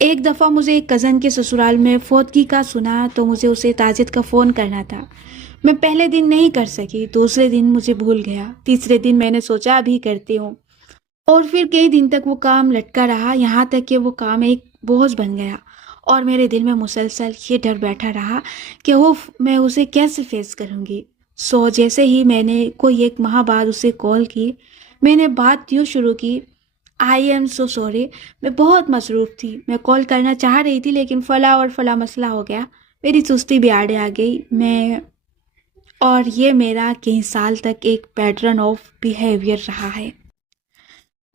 ایک دفعہ مجھے ایک کزن کے سسرال میں فوتگی کا سنا تو مجھے اسے تعزیت کا فون کرنا تھا. میں پہلے دن نہیں کر سکی، دوسرے دن مجھے بھول گیا، تیسرے دن میں نے سوچا ابھی کرتی ہوں، اور پھر کئی دن تک وہ کام لٹکا رہا، یہاں تک کہ وہ کام ایک بوجھ بن گیا اور میرے دل میں مسلسل یہ ڈر بیٹھا رہا کہ میں اسے کیسے فیس کروں گی. جیسے ہی میں نے کوئی ایک ماہ بعد اسے کال کی، میں نے بات یوں شروع کی: آئی ایم سو سوری، میں بہت مصروف تھی، میں کال کرنا چاہ رہی تھی لیکن فلاں اور فلاں مسئلہ ہو گیا، میری سستی بھی آڑے آ گئی. اور یہ میرا کئی سال تک ایک پیٹرن آف بیہیویئر رہا ہے.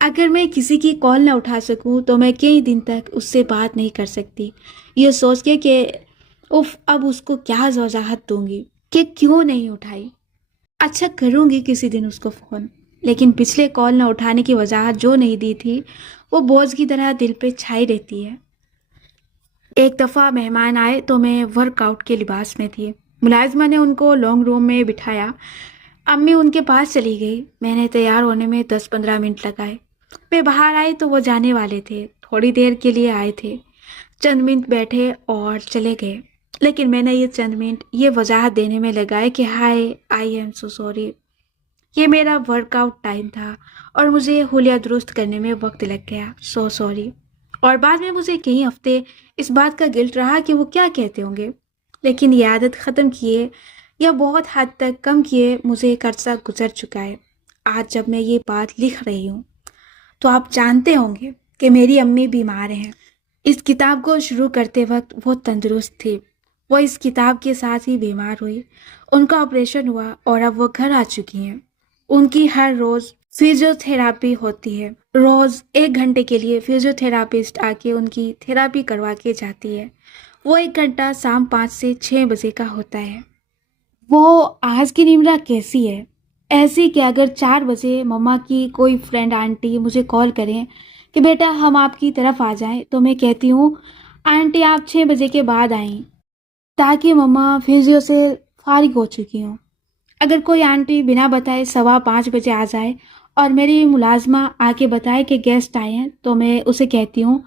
اگر میں کسی کی کال نہ اٹھا سکوں تو میں کئی دن تک اس سے بات نہیں کر سکتی، یہ سوچ کے کہ اب اس کو کیا وضاحت دوں گی کہ کیوں نہیں اٹھائی. اچھا، کروں گی کسی دن اس کو فون، لیکن پچھلے کال نہ اٹھانے کی وضاحت جو نہیں دی تھی وہ بوجھ کی طرح دل پہ چھائی رہتی ہے. ایک دفعہ مہمان آئے تو میں ورک آؤٹ کے لباس میں تھی. ملازمہ نے ان کو لانگ روم میں بٹھایا، امی ان کے پاس چلی گئی. میں نے تیار ہونے میں 10-15 منٹ لگائے. میں باہر آئی تو وہ جانے والے تھے، تھوڑی دیر کے لیے آئے تھے، چند منٹ بیٹھے اور چلے گئے. لیکن میں نے یہ چند منٹ یہ وضاحت دینے میں لگائے کہ ہائے، آئی ایم سو سوری، یہ میرا ورک آؤٹ ٹائم تھا اور مجھے حلیہ درست کرنے میں وقت لگ گیا، سو سوری. اور بعد میں مجھے کئی ہفتے اس بات کا گلٹ رہا کہ وہ کیا کہتے ہوں گے. لیکن یہ عادت ختم کیے یا بہت حد تک کم کیے مجھے ایک عرصہ گزر چکا ہے. آج جب میں یہ بات لکھ رہی ہوں تو آپ جانتے ہوں گے کہ میری امی بیمار ہیں. اس کتاب کو شروع کرتے وقت وہ تندرست تھی، وہ اس کتاب کے ساتھ ہی بیمار ہوئی، ان کا آپریشن ہوا اور اب وہ گھر آ چکی ہیں. ان کی ہر روز فزیو تھراپی ہوتی ہے، روز 1 گھنٹے کے لیے فزیو تھراپسٹ آ کے ان کی تھراپی کروا کے جاتی ہے. وہ 1 گھنٹہ شام 5 سے 6 بجے کا ہوتا ہے. وہ آج کی نمرہ کیسی ہے؟ ایسی کہ اگر 4 بجے مما کی کوئی فرینڈ آنٹی مجھے کال کریں کہ بیٹا ہم آپ کی طرف آ جائیں تو میں کہتی ہوں آنٹی آپ 6 بجے کے بعد آئیں تاکہ مما فزیو سے فارغ ہو چکی ہوں. اگر کوئی آنٹی بنا بتائے 5:15 بجے آ جائے اور میری ملازمہ آ کے بتائے کہ گیسٹ آئے ہیں تو میں اسے کہتی ہوں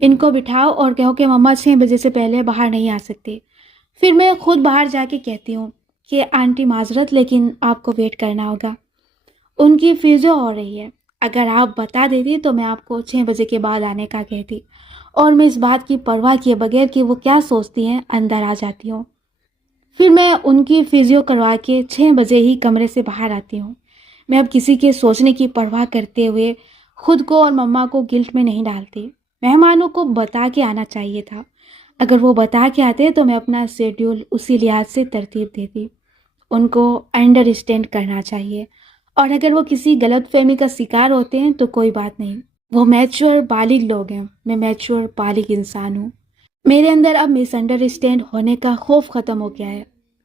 ان کو بٹھاؤ اور کہو کہ مما 6 بجے سے پہلے باہر نہیں آ سکتے. پھر میں خود باہر جا کے کہتی ہوں کہ آنٹی معذرت لیکن آپ کو ویٹ کرنا ہوگا، ان کی فزیو ہو رہی ہے. اگر آپ بتا دیتی تو میں آپ کو 6 بجے کے بعد آنے کا کہتی، اور میں اس بات کی پرواہ کیے بغیر کہ وہ کیا سوچتی ہیں اندر آ جاتی ہوں. پھر میں ان کی فزیو کروا کے 6 بجے ہی کمرے سے باہر آتی ہوں. میں اب کسی کے سوچنے کی پرواہ کرتے ہوئے خود کو اور مما کو گلٹ میں نہیں ڈالتی. مہمانوں کو بتا کے آنا چاہیے تھا، اگر وہ بتا کے آتے تو میں اپنا شیڈیول اسی لحاظ سے ترتیب دیتی. ان کو انڈرسٹینڈ کرنا چاہیے، اور اگر وہ کسی غلط فہمی کا شکار ہوتے ہیں تو کوئی بات نہیں، وہ میچور بالغ لوگ ہیں، میں میچور بالغ انسان ہوں. میرے اندر اب مس انڈرسٹینڈ ہونے کا خوف ختم ہو گیا ہے.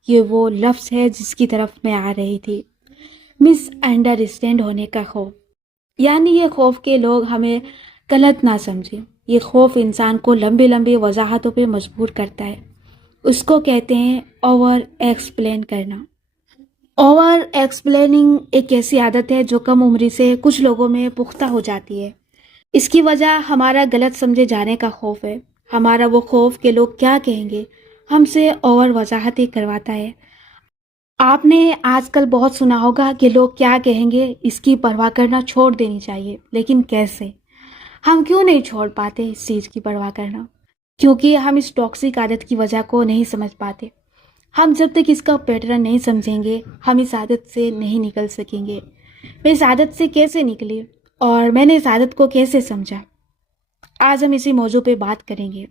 یہ وہ لفظ ہے جس کی طرف میں آ رہی تھی، مس انڈرسٹینڈ ہونے کا خوف. یعنی یہ خوف کہ لوگ ہمیں غلط نہ سمجھیں. یہ خوف انسان کو لمبی لمبی وضاحتوں پہ مجبور کرتا ہے. اس کو کہتے ہیں اوور ایکسپلین کرنا. اوور ایکسپلیننگ ایک ایسی عادت ہے جو کم عمری سے کچھ لوگوں میں پختہ ہو جاتی ہے. اس کی وجہ ہمارا غلط سمجھے جانے کا خوف ہے. ہمارا وہ خوف کہ لوگ کیا کہیں گے ہم سے اوور وضاحتیں کرواتا ہے. آپ نے آج کل بہت سنا ہوگا کہ لوگ کیا کہیں گے اس کی پرواہ کرنا چھوڑ دینی چاہیے. لیکن کیسے؟ ہم کیوں نہیں چھوڑ پاتے اس چیز کی پرواہ کرنا؟ کیونکہ ہم اس ٹاکسک عادت کی وجہ کو نہیں سمجھ پاتے. ہم جب تک اس کا پیٹرن نہیں سمجھیں گے ہم اس عادت سے نہیں نکل سکیں گے. میں اس عادت سے کیسے نکلی اور میں نے اس عادت کو کیسے سمجھا، آج ہم اسی موضوع پہ بات کریں گے.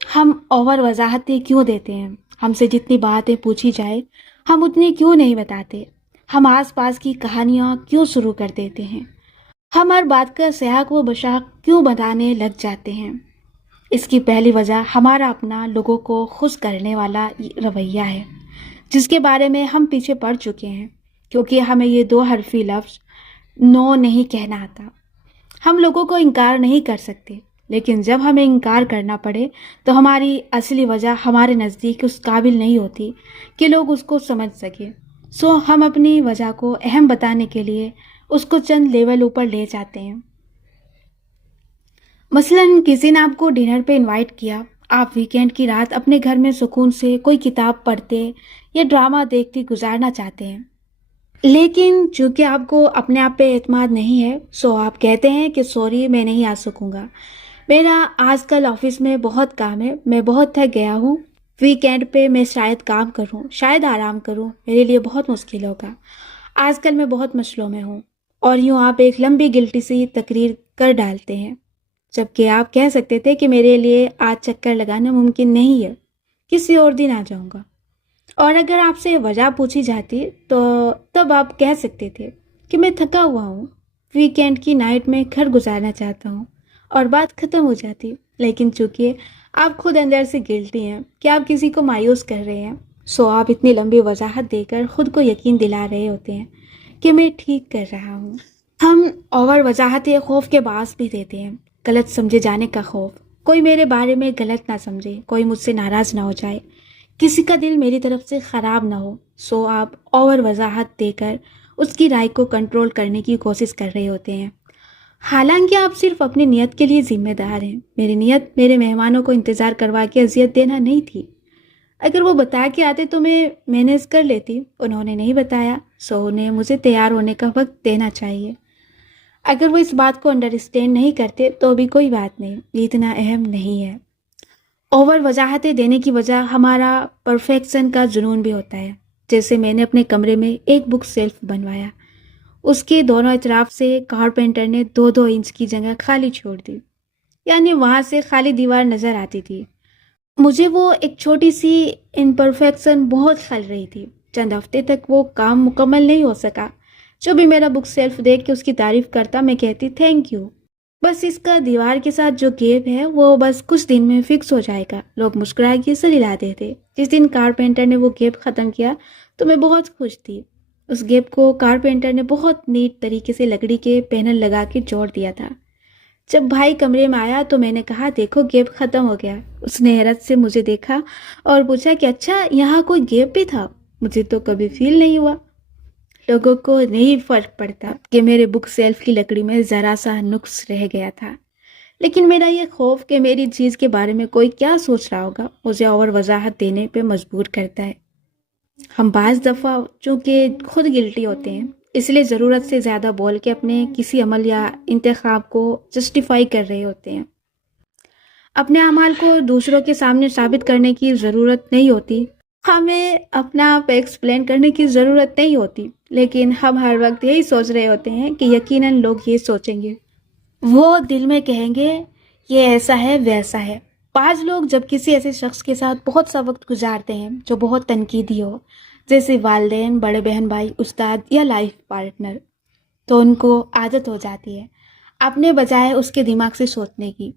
ہم اوور وضاحتیں کیوں دیتے ہیں؟ ہم سے جتنی باتیں پوچھی جائے ہم اتنی کیوں نہیں بتاتے؟ ہم آس پاس کی کہانیاں کیوں شروع کر دیتے ہیں؟ ہم ہر بات کا سیاق و بشاق کیوں بتانے لگ جاتے ہیں؟ اس کی پہلی وجہ ہمارا اپنا لوگوں کو خوش کرنے والا رویہ ہے، جس کے بارے میں ہم پیچھے پڑ چکے ہیں، کیونکہ ہمیں یہ 2 حرفی لفظ نو نہیں کہنا آتا. ہم لوگوں کو انکار نہیں کر سکتے، لیکن جب ہمیں انکار کرنا پڑے تو ہماری اصلی وجہ ہمارے نزدیک اس قابل نہیں ہوتی کہ لوگ اس کو سمجھ سکیں. ہم اپنی وجہ کو اہم بتانے کے لیے اس کو چند لیول اوپر لے جاتے ہیں. مثلاً کسی نے آپ کو ڈنر پہ انوائٹ کیا، آپ ویکینڈ کی رات اپنے گھر میں سکون سے کوئی کتاب پڑھتے یا ڈرامہ دیکھتے گزارنا چاہتے ہیں، لیکن چونکہ آپ کو اپنے آپ پہ اعتماد نہیں ہے، سو آپ کہتے ہیں کہ سوری میں نہیں آ سکوں گا، میرا آج کل آفس میں بہت کام ہے، میں بہت تھک گیا ہوں، ویکینڈ پہ میں شاید کام کروں، شاید آرام کروں، میرے لیے بہت مشکل ہوگا، آج کل میں بہت مشغول میں ہوں، اور یوں آپ ایک لمبی گلٹی سی تقریر کر ڈالتے ہیں، جبکہ آپ کہہ سکتے تھے کہ میرے لیے آج چکر لگانا ممکن نہیں ہے، کسی اور دن آ جاؤں گا۔ اور اگر آپ سے وجہ پوچھی جاتی تو تب آپ کہہ سکتے تھے کہ میں تھکا ہوا ہوں، ویکینڈ کی نائٹ میں گھر گزارنا چاہتا ہوں، اور بات ختم ہو جاتی۔ لیکن چونکہ آپ خود اندر سے گلٹی ہیں کہ آپ کسی کو مایوس کر رہے ہیں، سو آپ اتنی لمبی وضاحت دے کر خود کو یقین دلا رہے ہوتے ہیں کہ میں ٹھیک کر رہا ہوں۔ ہم اوور وضاحتیں خوف کے باعث بھی دیتے ہیں، غلط سمجھے جانے کا خوف، کوئی میرے بارے میں غلط نہ سمجھے، کوئی مجھ سے ناراض نہ ہو جائے، کسی کا دل میری طرف سے خراب نہ ہو، سو آپ اوور وضاحت دے کر اس کی رائے کو کنٹرول کرنے کی کوشش کر رہے ہوتے ہیں، حالانکہ آپ صرف اپنی نیت کے لیے ذمہ دار ہیں۔ میری نیت میرے مہمانوں کو انتظار کروا کے اذیت دینا نہیں تھی، اگر وہ بتا کے آتے تو میں مینیج کر لیتی، انہوں نے نہیں بتایا، سو انہیں مجھے تیار ہونے کا وقت دینا چاہیے۔ اگر وہ اس بات کو انڈرسٹینڈ نہیں کرتے تو بھی کوئی بات نہیں، یہ اتنا اہم نہیں ہے۔ اوور وضاحتیں دینے کی وجہ ہمارا پرفیکشن کا جنون بھی ہوتا ہے، جیسے میں نے اپنے کمرے میں ایک بک شیلف بنوایا، اس کے دونوں اطراف سے کارپینٹر نے 2-2 انچ کی جگہ خالی چھوڑ دی، یعنی وہاں سے خالی دیوار نظر آتی تھی۔ مجھے وہ ایک چھوٹی سی امپرفیکشن بہت کھل رہی تھی، چند ہفتے تک وہ کام مکمل نہیں ہو سکا، جو بھی میرا بک سیلف دیکھ کے اس کی تعریف کرتا میں کہتی تھینک یو، بس اس کا دیوار کے ساتھ جو گیپ ہے وہ بس کچھ دن میں فکس ہو جائے گا، لوگ مسکرا کے اسے دلاتے تھے۔ جس دن کارپینٹر نے وہ گیپ ختم کیا تو میں بہت خوش تھی، اس گیپ کو کارپینٹر نے بہت نیٹ طریقے سے لکڑی کے پینل لگا کے جوڑ دیا تھا۔ جب بھائی کمرے میں آیا تو میں نے کہا دیکھو گیپ ختم ہو گیا، اس نے حیرت سے مجھے دیکھا اور پوچھا کہ اچھا یہاں کوئی گیپ بھی تھا، مجھے تو کبھی فیل نہیں ہوا۔ لوگوں کو نہیں فرق پڑتا کہ میرے بک سیلف کی لکڑی میں ذرا سا نقص رہ گیا تھا، لیکن میرا یہ خوف کہ میری چیز کے بارے میں کوئی کیا سوچ رہا ہوگا مجھے اور وضاحت دینے پہ مجبور کرتا ہے۔ ہم بعض دفعہ چونکہ خود گلٹی ہوتے ہیں، اس لیے ضرورت سے زیادہ بول کے اپنے کسی عمل یا انتخاب کو جسٹیفائی کر رہے ہوتے ہیں۔ اپنے اعمال کو دوسروں کے سامنے ثابت کرنے کی ضرورت نہیں ہوتی، ہمیں اپنا آپ ایکسپلین کرنے کی ضرورت نہیں ہوتی، لیکن ہم ہر وقت یہی سوچ رہے ہوتے ہیں کہ یقیناً لوگ یہ سوچیں گے، وہ دل میں کہیں گے یہ ایسا ہے ویسا ہے۔ بعض لوگ جب کسی ایسے شخص کے ساتھ بہت سا وقت گزارتے ہیں جو بہت تنقیدی ہو، جیسے والدین، بڑے بہن بھائی، استاد یا لائف پارٹنر، تو ان کو عادت ہو جاتی ہے اپنے بجائے اس کے دماغ سے سوچنے کی۔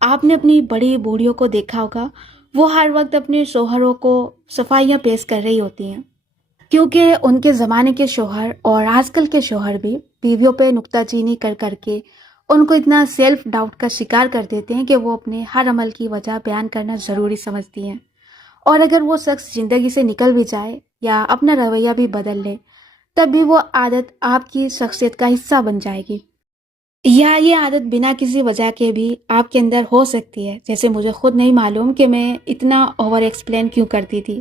آپ نے اپنی بڑی بوڑھیوں کو دیکھا ہوگا، وہ ہر وقت اپنے شوہروں کو صفائیاں پیش کر رہی ہوتی ہیں، کیونکہ ان کے زمانے کے شوہر اور آج کل کے شوہر بھی بیویوں پہ نکتہ چینی کر کر کے ان کو اتنا سیلف ڈاؤٹ کا شکار کر دیتے ہیں کہ وہ اپنے ہر عمل کی وجہ بیان کرنا ضروری سمجھتی ہیں، اور اگر وہ شخص زندگی سے نکل بھی جائے یا اپنا رویہ بھی بدل لے، تب بھی وہ عادت آپ کی شخصیت کا حصہ بن جائے گی، یا یہ عادت بنا کسی وجہ کے بھی آپ کے اندر ہو سکتی ہے، جیسے مجھے خود نہیں معلوم کہ میں اتنا اوور ایکسپلین کیوں کرتی تھی۔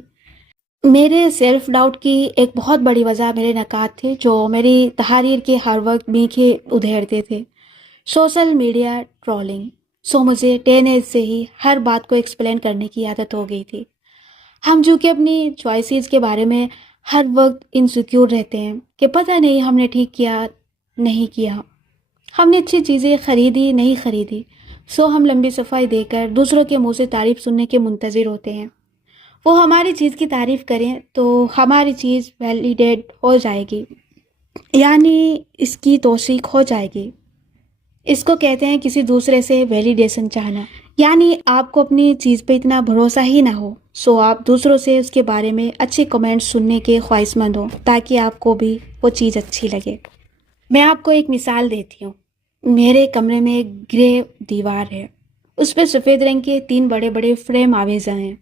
میرے سیلف ڈاؤٹ کی ایک بہت بڑی وجہ میرے نکات تھے جو میری تحریر کے ہر وقت میکھے ادھیڑتے تھے، سوشل میڈیا ٹرولنگ۔ سو مجھے ٹین ایج سے ہی ہر بات کو ایکسپلین کرنے کی عادت ہو گئی تھی۔ ہم جو کہ اپنی چوائسیز کے بارے میں ہر وقت انسیکیور رہتے ہیں کہ پتہ نہیں ہم نے ٹھیک کیا نہیں کیا، ہم نے اچھی چیزیں خریدی نہیں خریدی، سو ہم لمبی صفائی دے کر دوسروں کے منہ سے تعریف سننے کے منتظر ہوتے ہیں، وہ ہماری چیز کی تعریف کریں تو ہماری چیز ویلیڈیٹ ہو جائے گی، یعنی اس کی توثیق ہو جائے گی۔ اس کو کہتے ہیں کسی دوسرے سے ویلیڈیشن چاہنا، یعنی آپ کو اپنی چیز پہ اتنا بھروسہ ہی نہ ہو، سو آپ دوسروں سے اس کے بارے میں اچھے کمنٹس سننے کے خواہش مند ہوں تاکہ آپ کو بھی وہ چیز اچھی لگے۔ میں آپ کو ایک مثال دیتی ہوں۔ میرے کمرے میں ایک گرے دیوار ہے، اس پہ سفید رنگ کے 3 بڑے بڑے فریم آویزاں ہیں،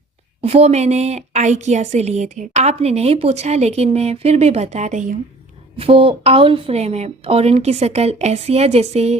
وہ میں نے آئیکیا سے لیے تھے۔ آپ نے نہیں پوچھا لیکن میں پھر بھی بتا رہی ہوں، وہ آؤل فریم ہے اور ان کی شکل ایسی ہے جیسے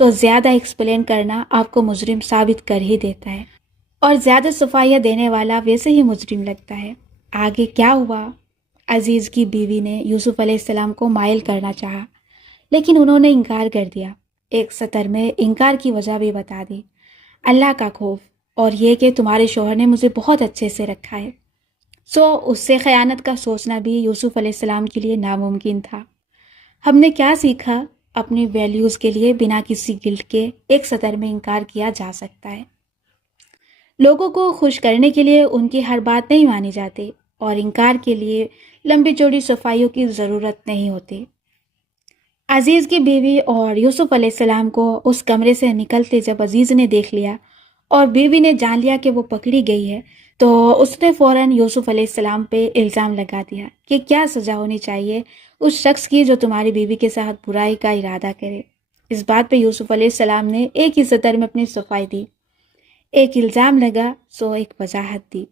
تو زیادہ ایکسپلین کرنا آپ کو مجرم ثابت کر ہی دیتا ہے، اور زیادہ صفائیاں دینے والا ویسے ہی مجرم لگتا ہے۔ آگے کیا ہوا؟ عزیز کی بیوی نے یوسف علیہ السلام کو مائل کرنا چاہا، لیکن انہوں نے انکار کر دیا۔ ایک سطر میں انکار کی وجہ بھی بتا دی: اللہ کا خوف، اور یہ کہ تمہارے شوہر نے مجھے بہت اچھے سے رکھا ہے۔ اس سے خیانت کا سوچنا بھی یوسف علیہ السلام کے لیے ناممکن تھا۔ ہم نے کیا سیکھا؟ اپنی ویلیوز کے لیے بنا کسی گلٹ کے ایک سطر میں انکار کیا جا سکتا ہے۔ لوگوں کو خوش کرنے کے لیے ان کی ہر بات نہیں مانی جاتی، اور انکار کے لیے لمبی چوڑی صفائیوں کی ضرورت نہیں ہوتی۔ عزیز کی بیوی اور یوسف علیہ السلام کو اس کمرے سے نکلتے جب عزیز نے دیکھ لیا اور بیوی نے جان لیا کہ وہ پکڑی گئی ہے، تو اس نے فوراً یوسف علیہ السلام پہ الزام لگا دیا کہ کیا سزا ہونی چاہیے اس شخص کی جو تمہاری بیوی کے ساتھ برائی کا ارادہ کرے۔ اس بات پہ یوسف علیہ السلام نے ایک ہی سطر میں اپنی صفائی دی۔ ایک الزام لگا سو ایک وضاحت دی۔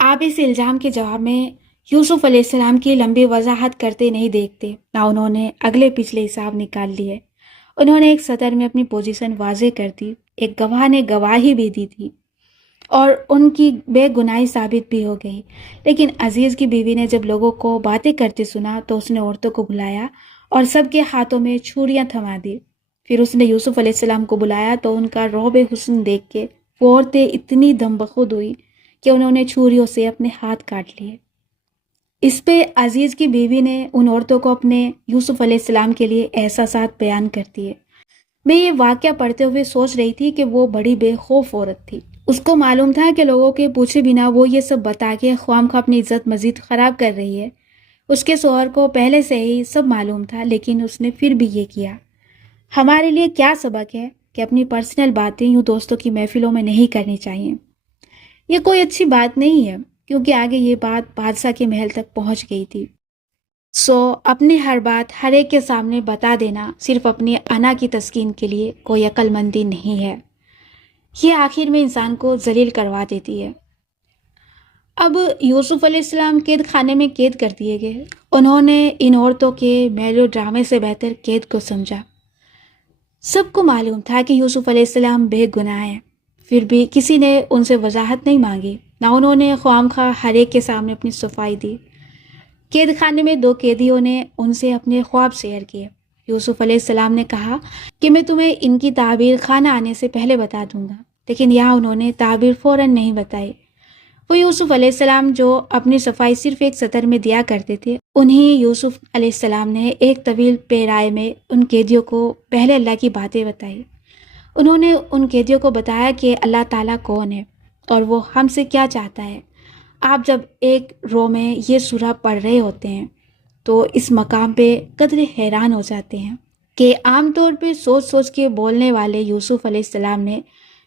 آپ اس الزام کے جواب میں یوسف علیہ السلام کی لمبی وضاحت کرتے نہیں دیکھتے، نہ انہوں نے اگلے پچھلے حساب نکال لیے۔ انہوں نے ایک سطر میں اپنی پوزیشن واضح کر دی۔ ایک گواہ نے گواہی بھی دی تھی اور ان کی بے گناہی ثابت بھی ہو گئی، لیکن عزیز کی بیوی نے جب لوگوں کو باتیں کرتے سنا تو اس نے عورتوں کو بلایا اور سب کے ہاتھوں میں چھریاں تھما دی۔ پھر اس نے یوسف علیہ السلام کو بلایا تو ان کا رعب حسن دیکھ کے وہ عورتیں اتنی دم بخود ہوئی کہ انہوں نے چھریوں سے اپنے ہاتھ کاٹ لیے۔ اس پہ عزیز کی بیوی نے ان عورتوں کو اپنے یوسف علیہ السلام کے لیے احساسات بیان کرتی ہے۔ میں یہ واقعہ پڑھتے ہوئے سوچ رہی تھی کہ وہ بڑی بے خوف عورت تھی۔ اس کو معلوم تھا کہ لوگوں کے پوچھے بنا وہ یہ سب بتا کے خواہ مخواہ اپنی عزت مزید خراب کر رہی ہے۔ اس کے شوہر کو پہلے سے ہی سب معلوم تھا، لیکن اس نے پھر بھی یہ کیا۔ ہمارے لیے کیا سبق ہے کہ اپنی پرسنل باتیں یوں دوستوں کی محفلوں میں نہیں کرنی چاہیے۔ یہ کوئی اچھی بات نہیں ہے، کیونکہ آگے یہ بات بادشاہ کے محل تک پہنچ گئی تھی۔ اپنی ہر بات ہر ایک کے سامنے بتا دینا صرف اپنی انا کی تسکین کے لیے کوئی عقل مندی نہیں ہے۔ یہ آخر میں انسان کو ذلیل کروا دیتی ہے۔ اب یوسف علیہ السلام قید خانے میں قید کر دیے گئے۔ انہوں نے ان عورتوں کے میلو ڈرامے سے بہتر قید کو سمجھا۔ سب کو معلوم تھا کہ یوسف علیہ السلام بے گناہ ہیں، پھر بھی کسی نے ان سے وضاحت نہیں مانگی، نہ انہوں نے خواہ مخواہ ہر ایک کے سامنے اپنی صفائی دی۔ قید خانے میں 2 قیدیوں نے ان سے اپنے خواب شیئر کیے۔ یوسف علیہ السلام نے کہا کہ میں تمہیں ان کی تعبیر خانہ آنے سے پہلے بتا دوں گا، لیکن یہاں انہوں نے تعبیر فوراً نہیں بتائی۔ وہ یوسف علیہ السلام جو اپنی صفائی صرف ایک سطر میں دیا کرتے تھے، انہیں یوسف علیہ السلام نے ایک طویل پیرائے میں ان قیدیوں کو پہلے اللہ کی باتیں بتائی۔ انہوں نے ان قیدیوں کو بتایا کہ اللہ تعالیٰ کون ہے اور وہ ہم سے کیا چاہتا ہے۔ آپ جب ایک رو میں یہ سورہ پڑھ رہے ہوتے ہیں تو اس مقام پہ قدرے حیران ہو جاتے ہیں کہ عام طور پہ سوچ سوچ کے بولنے والے یوسف علیہ السلام نے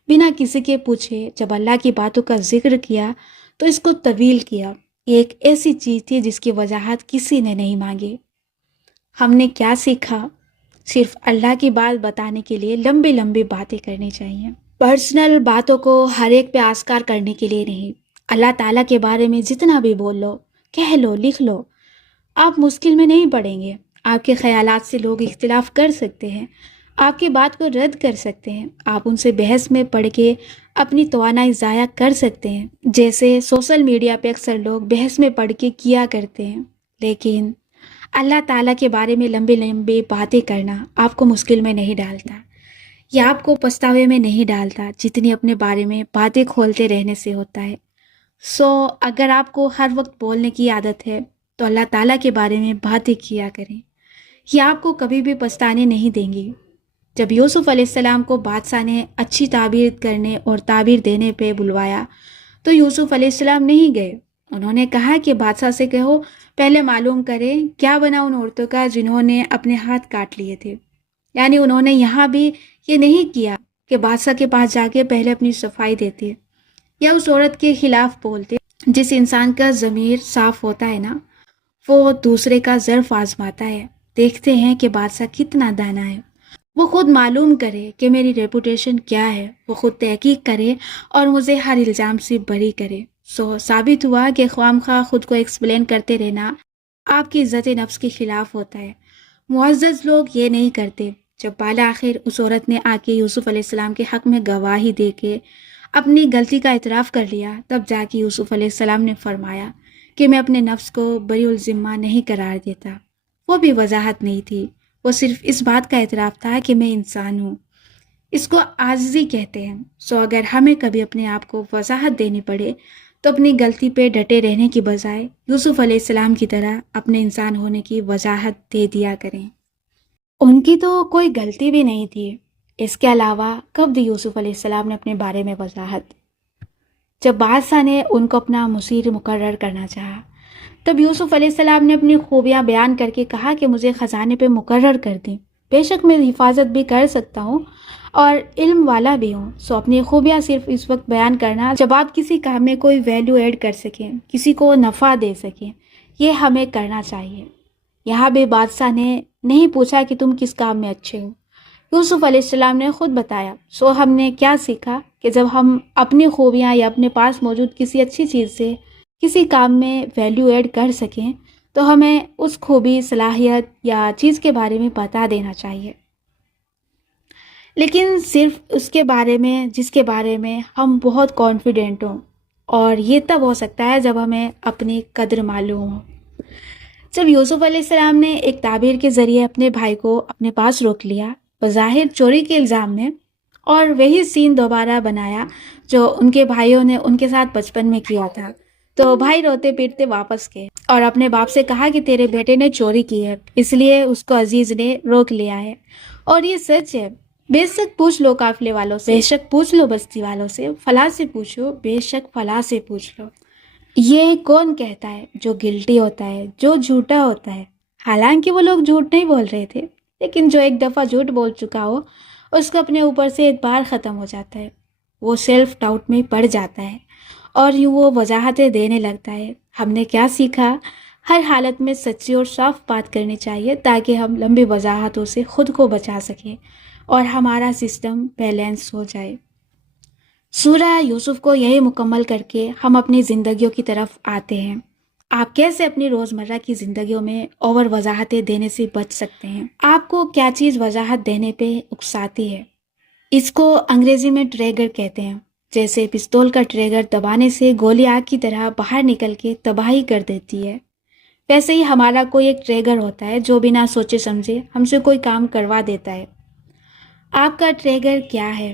بنا کسی کے پوچھے جب اللہ کی باتوں کا ذکر کیا تو اس کو طویل کیا۔ یہ ایک ایسی چیز تھی جس کی وضاحت کسی نے نہیں مانگی۔ ہم نے کیا سیکھا؟ صرف اللہ کی بات بتانے کے لیے لمبی لمبی باتیں کرنی چاہیے۔ پرسنل باتوں کو ہر ایک پہ آسکار کرنے کے لیے نہیں۔ اللہ تعالیٰ کے بارے میں جتنا بھی بول لو، کہہ لو، لکھ لو، آپ مشکل میں نہیں پڑیں گے۔ آپ کے خیالات سے لوگ اختلاف کر سکتے ہیں، آپ کی بات کو رد کر سکتے ہیں، آپ ان سے بحث میں پڑھ کے اپنی توانائی ضائع کر سکتے ہیں، جیسے سوشل میڈیا پہ اکثر لوگ بحث میں پڑھ کے کیا کرتے ہیں۔ لیکن اللہ تعالیٰ کے بارے میں لمبی لمبی باتیں کرنا آپ کو مشکل میں نہیں ڈالتا، یا آپ کو پچھتاوے میں نہیں ڈالتا جتنی اپنے بارے میں باتیں کھولتے رہنے سے ہوتا ہے۔ اگر آپ کو ہر وقت بولنے کی عادت ہے تو اللہ تعالیٰ کے بارے میں باتیں کیا کریں، یہ آپ کو کبھی بھی پچھتانے نہیں دیں گی۔ جب یوسف علیہ السلام کو بادشاہ نے اچھی تعبیر کرنے اور تعبیر دینے پہ بلوایا تو یوسف علیہ السلام نہیں گئے۔ انہوں نے کہا کہ بادشاہ سے کہو پہلے معلوم کریں کیا بنا ان عورتوں کا جنہوں نے اپنے ہاتھ کاٹ لیے تھے۔ یعنی انہوں نے یہاں بھی یہ نہیں کیا کہ بادشاہ کے پاس جا کے پہلے اپنی صفائی دیتے یا اس عورت کے خلاف بولتے۔ جس انسان کا ضمیر صاف ہوتا ہے نا، وہ دوسرے کا ظرف آزماتا ہے۔ دیکھتے ہیں کہ بادشاہ کتنا دانا ہے، وہ خود معلوم کرے کہ میری ریپوٹیشن کیا ہے، وہ خود تحقیق کرے اور مجھے ہر الزام سے بری کرے۔ ثابت ہوا کہ خواہ مخواہ خود کو ایکسپلین کرتے رہنا آپ کی عزت نفس کے خلاف ہوتا ہے۔ معزز لوگ یہ نہیں کرتے، جب بالآخر اس عورت نے آ کے یوسف علیہ السلام کے حق میں گواہی دے کے اپنی غلطی کا اعتراف کر لیا، تب جا کے یوسف علیہ السلام نے فرمایا کہ میں اپنے نفس کو بری الذمہ نہیں قرار دیتا۔ وہ بھی وضاحت نہیں تھی، وہ صرف اس بات کا اعتراف تھا کہ میں انسان ہوں۔ اس کو عاجزی کہتے ہیں۔ سو اگر ہمیں کبھی اپنے آپ کو وضاحت دینی پڑے تو اپنی غلطی پہ ڈٹے رہنے کی بجائے یوسف علیہ السلام کی طرح اپنے انسان ہونے کی وضاحت دے دیا کریں۔ ان کی تو کوئی غلطی بھی نہیں تھی۔ اس کے علاوہ کب دی یوسف علیہ السلام نے اپنے بارے میں وضاحت؟ جب بادشاہ نے ان کو اپنا مصیر مقرر کرنا چاہا، تب یوسف علیہ السلام نے اپنی خوبیاں بیان کر کے کہا کہ مجھے خزانے پہ مقرر کر دیں، بے شک میں حفاظت بھی کر سکتا ہوں اور علم والا بھی ہوں۔ سو اپنی خوبیاں صرف اس وقت بیان کرنا جب آپ کسی کام میں کوئی ویلیو ایڈ کر سکیں، کسی کو نفع دے سکیں، یہ ہمیں کرنا چاہیے۔ یہاں بھی بادشاہ نے نہیں پوچھا کہ تم کس کام میں اچھے ہو، یوسف علیہ السلام نے خود بتایا۔ سو ہم نے کیا سیکھا کہ جب ہم اپنی خوبیاں یا اپنے پاس موجود کسی اچھی چیز سے کسی کام میں ویلیو ایڈ کر سکیں تو ہمیں اس خوبی، صلاحیت یا چیز کے بارے میں بتا دینا چاہیے، لیکن صرف اس کے بارے میں جس کے بارے میں ہم بہت کانفیڈنٹ ہوں، اور یہ تب ہو سکتا ہے جب ہمیں اپنی قدر معلوم ہو۔ جب یوسف علیہ السلام نے ایک تعبیر کے ذریعے اپنے بھائی کو اپنے پاس روک لیا بظاہر چوری کے الزام میں، اور وہی سین دوبارہ بنایا جو ان کے بھائیوں نے ان کے ساتھ بچپن میں کیا تھا، تو بھائی روتے پیٹتے واپس گئے اور اپنے باپ سے کہا کہ تیرے بیٹے نے چوری کی ہے، اس لیے اس کو عزیز نے روک لیا ہے۔ اور یہ سچ ہے، بے شک پوچھ لو قافلے والوں سے، بے شک پوچھ لو بستی والوں سے، فلاں سے پوچھو، بے شک فلاں سے پوچھ لو۔ یہ کون کہتا ہے؟ جو گلٹی ہوتا ہے، جو جھوٹا ہوتا ہے۔ حالانکہ وہ لوگ جھوٹ نہیں بول رہے تھے، لیکن جو ایک دفعہ جھوٹ بول چکا ہو اس کو اپنے اوپر سے اعتبار ختم ہو جاتا ہے، وہ سیلف ڈاؤٹ میں پڑ جاتا ہے اور یوں وہ وضاحتیں دینے لگتا ہے۔ ہم نے کیا سیکھا؟ ہر حالت میں سچی اور صاف بات کرنی چاہیے تاکہ ہم لمبی وضاحتوں سے خود کو بچا سکیں اور ہمارا سسٹم بیلنس ہو جائے۔ سورہ یوسف کو یہی مکمل کر کے ہم اپنی زندگیوں کی طرف آتے ہیں۔ آپ کیسے اپنی روزمرہ کی زندگیوں میں اوور وضاحتیں دینے سے بچ سکتے ہیں؟ آپ کو کیا چیز وضاحت دینے پہ اکساتی ہے؟ اس کو انگریزی میں ٹریگر کہتے ہیں۔ جیسے پستول کا ٹریگر دبانے سے گولی آگ کی طرح باہر نکل کے تباہی کر دیتی ہے، ویسے ہی ہمارا کوئی ایک ٹریگر ہوتا ہے جو بنا سوچے سمجھے ہم سے کوئی کام کروا دیتا ہے۔ آپ کا ٹریگر کیا ہے؟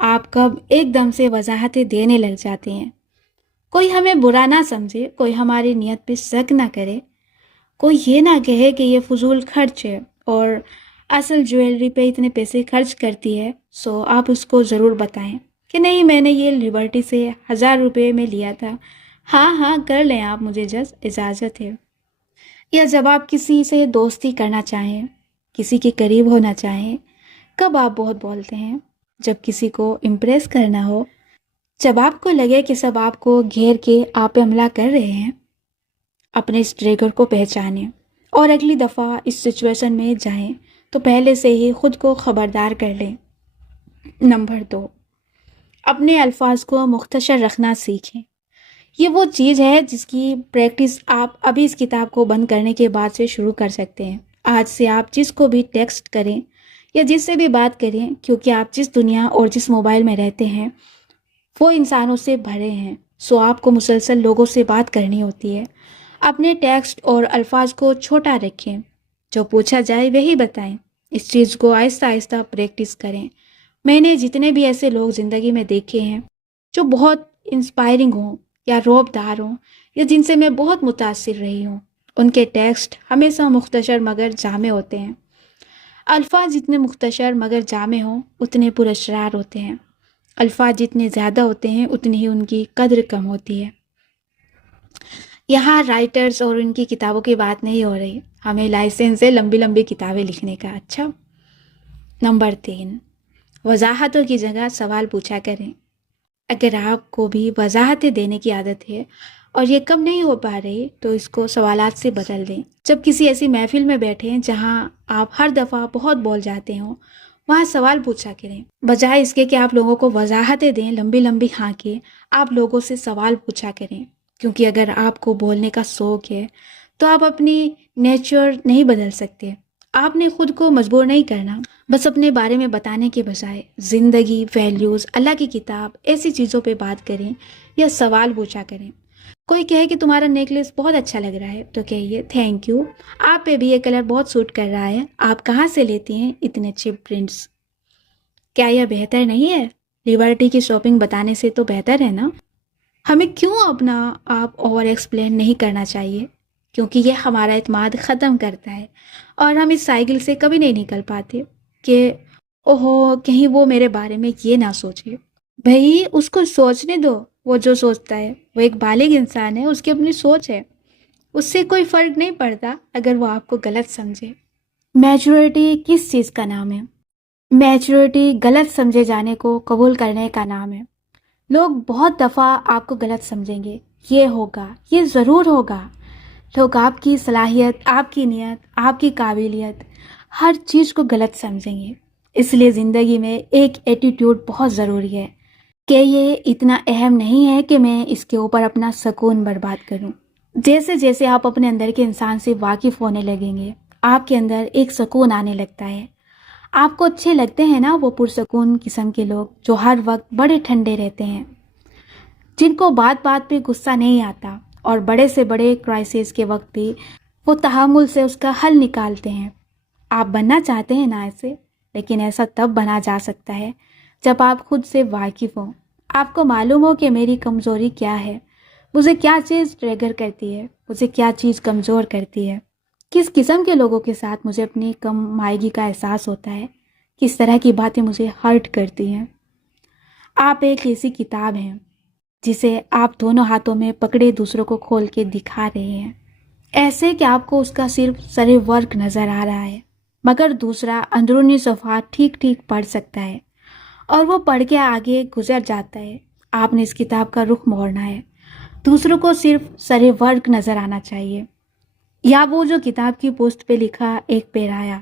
آپ کب ایک دم سے وضاحتیں دینے لگ جاتے ہیں؟ کوئی ہمیں برا نہ سمجھے، کوئی ہماری نیت پہ شک نہ کرے، کوئی یہ نہ کہے کہ یہ فضول خرچ ہے اور اصل جویلری پہ اتنے پیسے خرچ کرتی ہے، سو آپ اس کو ضرور بتائیں کہ نہیں، میں نے یہ لبرٹی سے 1000 روپے میں لیا تھا، ہاں ہاں کر لیں آپ، مجھے اجازت ہے۔ یا جب آپ کسی سے دوستی کرنا چاہیں، کسی کے قریب ہونا چاہیں، کب آپ بہت بولتے ہیں؟ جب کسی کو امپریس کرنا ہو، جب آپ کو لگے کہ سب آپ کو گھیر کے آپ پہ حملہ کر رہے ہیں۔ اپنے اس ٹریگر کو پہچانیں اور اگلی دفعہ اس سچویشن میں جائیں تو پہلے سے ہی خود کو خبردار کر لیں۔ نمبر 2، اپنے الفاظ کو مختصر رکھنا سیکھیں۔ یہ وہ چیز ہے جس کی پریکٹس آپ ابھی اس کتاب کو بند کرنے کے بعد سے شروع کر سکتے ہیں۔ آج سے آپ جس کو بھی ٹیکسٹ کریں یا جس سے بھی بات کریں، کیونکہ آپ جس دنیا اور جس موبائل میں رہتے ہیں وہ انسانوں سے بھرے ہیں، سو آپ کو مسلسل لوگوں سے بات کرنی ہوتی ہے۔ اپنے ٹیکسٹ اور الفاظ کو چھوٹا رکھیں، جو پوچھا جائے وہی بتائیں۔ اس چیز کو آہستہ آہستہ پریکٹس کریں۔ میں نے جتنے بھی ایسے لوگ زندگی میں دیکھے ہیں جو بہت انسپائرنگ ہوں یا رعب دار ہوں یا جن سے میں بہت متاثر رہی ہوں، ان کے ٹیکسٹ ہمیشہ مختصر مگر جامع ہوتے ہیں۔ الفاظ جتنے مختصر مگر جامع ہوں اتنے پراسرار ہوتے ہیں۔ الفاظ جتنے زیادہ ہوتے ہیں اتنی ہی ان کی قدر کم ہوتی ہے۔ یہاں رائٹرز اور ان کی کتابوں کی بات نہیں ہو رہی، ہمیں لائسنس ہے لمبی لمبی کتابیں لکھنے کا۔ اچھا، نمبر 3، وضاحتوں کی جگہ سوال پوچھا کریں۔ اگر آپ کو بھی وضاحتیں دینے کی عادت ہے اور یہ کم نہیں ہو پا رہی تو اس کو سوالات سے بدل دیں۔ جب کسی ایسی محفل میں بیٹھیں جہاں آپ ہر دفعہ بہت بول جاتے ہوں، وہاں سوال پوچھا کریں۔ بجائے اس کے کہ آپ لوگوں کو وضاحتیں دیں لمبی لمبی کے، آپ لوگوں سے سوال پوچھا کریں، کیونکہ اگر آپ کو بولنے کا شوق ہے تو آپ اپنی نیچر نہیں بدل سکتے، آپ نے خود کو مجبور نہیں کرنا، بس اپنے بارے میں بتانے کے بجائے زندگی، ویلیوز، اللہ کی کتاب، ایسی چیزوں پہ بات کریں یا سوال پوچھا کریں۔ کوئی کہے کہ تمہارا نیکلیس بہت اچھا لگ رہا ہے تو کہیے تھینک یو، آپ پہ بھی یہ کلر بہت سوٹ کر رہا ہے، آپ کہاں سے لیتی ہیں اتنے چپ پرنٹس؟ کیا یہ بہتر نہیں ہے؟ لیبرٹی کی شاپنگ بتانے سے تو بہتر ہے نا؟ ہمیں کیوں اپنا آپ اوور ایکسپلین نہیں کرنا چاہیے؟ کیونکہ یہ ہمارا اعتماد ختم کرتا ہے اور ہم اس سائیکل سے کبھی نہیں نکل پاتے کہ اوہو کہیں وہ میرے بارے میں یہ نہ سوچے۔ بھئی اس کو سوچنے دو، وہ جو سوچتا ہے وہ ایک بالغ انسان ہے، اس کی اپنی سوچ ہے، اس سے کوئی فرق نہیں پڑتا اگر وہ آپ کو غلط سمجھے۔ میچورٹی کس چیز کا نام ہے؟ میچورٹی غلط سمجھے جانے کو قبول کرنے کا نام ہے۔ لوگ بہت دفعہ آپ کو غلط سمجھیں گے، یہ ہوگا، یہ ضرور ہوگا۔ لوگ آپ کی صلاحیت، آپ کی نیت، آپ کی قابلیت، ہر چیز کو غلط سمجھیں گے۔ اس لیے زندگی میں ایک ایٹیٹیوڈ بہت ضروری ہے کہ یہ اتنا اہم نہیں ہے کہ میں اس کے اوپر اپنا سکون برباد کروں۔ جیسے جیسے آپ اپنے اندر کے انسان سے واقف ہونے لگیں گے، آپ کے اندر ایک سکون آنے لگتا ہے۔ آپ کو اچھے لگتے ہیں نا وہ پرسکون قسم کے لوگ جو ہر وقت بڑے ٹھنڈے رہتے ہیں، جن کو بات بات پہ غصہ نہیں آتا اور بڑے سے بڑے کرائسس کے وقت بھی وہ تحمل سے اس کا حل نکالتے ہیں۔ آپ بننا چاہتے ہیں نا ایسے، لیکن ایسا تب بنا جا سکتا ہے جب آپ خود سے واقف ہوں، آپ کو معلوم ہو کہ میری کمزوری کیا ہے، مجھے کیا چیز ٹریگر کرتی ہے، مجھے کیا چیز کمزور کرتی ہے، کس قسم کے لوگوں کے ساتھ مجھے اپنی کم مائیگی کا احساس ہوتا ہے، کس طرح کی باتیں مجھے ہرٹ کرتی ہیں۔ آپ ایک ایسی کتاب ہیں جسے آپ دونوں ہاتھوں میں پکڑے دوسروں کو کھول کے دکھا رہے ہیں، ایسے کہ آپ کو اس کا صرف سر ورق نظر آ رہا ہے، مگر دوسرا اندرونی صفحات ٹھیک ٹھیک پڑھ سکتا ہے اور وہ پڑھ کے آگے گزر جاتا ہے۔ آپ نے اس کتاب کا رخ موڑنا ہے، دوسروں کو صرف سر ورق نظر آنا چاہیے، یا وہ جو کتاب کی پوسٹ پہ لکھا ایک پیرایا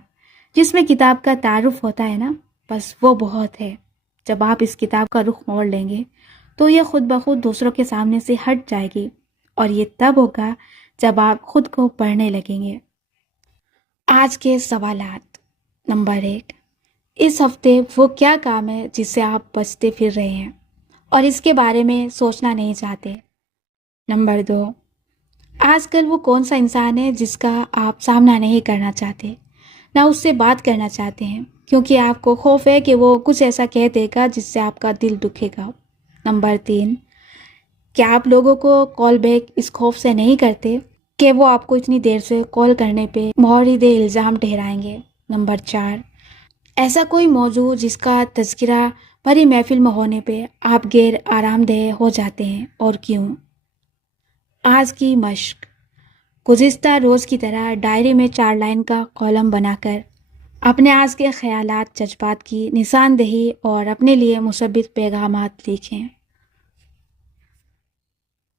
جس میں کتاب کا تعارف ہوتا ہے نا، بس وہ بہت ہے۔ جب آپ اس کتاب کا رخ موڑ لیں گے تو یہ خود بخود دوسروں کے سامنے سے ہٹ جائے گی، اور یہ تب ہوگا جب آپ خود کو پڑھنے لگیں گے۔ آج کے سوالات۔ نمبر 1، اس ہفتے وہ کیا کام ہے جس سے آپ بچتے پھر رہے ہیں اور اس کے بارے میں سوچنا نہیں چاہتے؟ نمبر 2، آج کل وہ کون سا انسان ہے جس کا آپ سامنا نہیں کرنا چاہتے، نہ اس سے بات کرنا چاہتے ہیں کیونکہ آپ کو خوف ہے کہ وہ کچھ ایسا کہہ دے گا جس سے آپ کا دل دکھے گا؟ نمبر 3، کیا آپ لوگوں کو کال بیک اس خوف سے نہیں کرتے کہ وہ آپ کو اتنی دیر سے کال کرنے پہ مورد الزام ٹھہرائیں گے؟ نمبر 4، ایسا کوئی موضوع جس کا تذکرہ بھری محفل میں ہونے پہ آپ غیر آرام دہ ہو جاتے ہیں اور کیوں؟ آج کی مشق۔ گزشتہ روز کی طرح ڈائری میں 4 لائن کا کالم بنا کر اپنے آج کے خیالات، جذبات کی نشاندہی اور اپنے لیے مثبت پیغامات لکھیں۔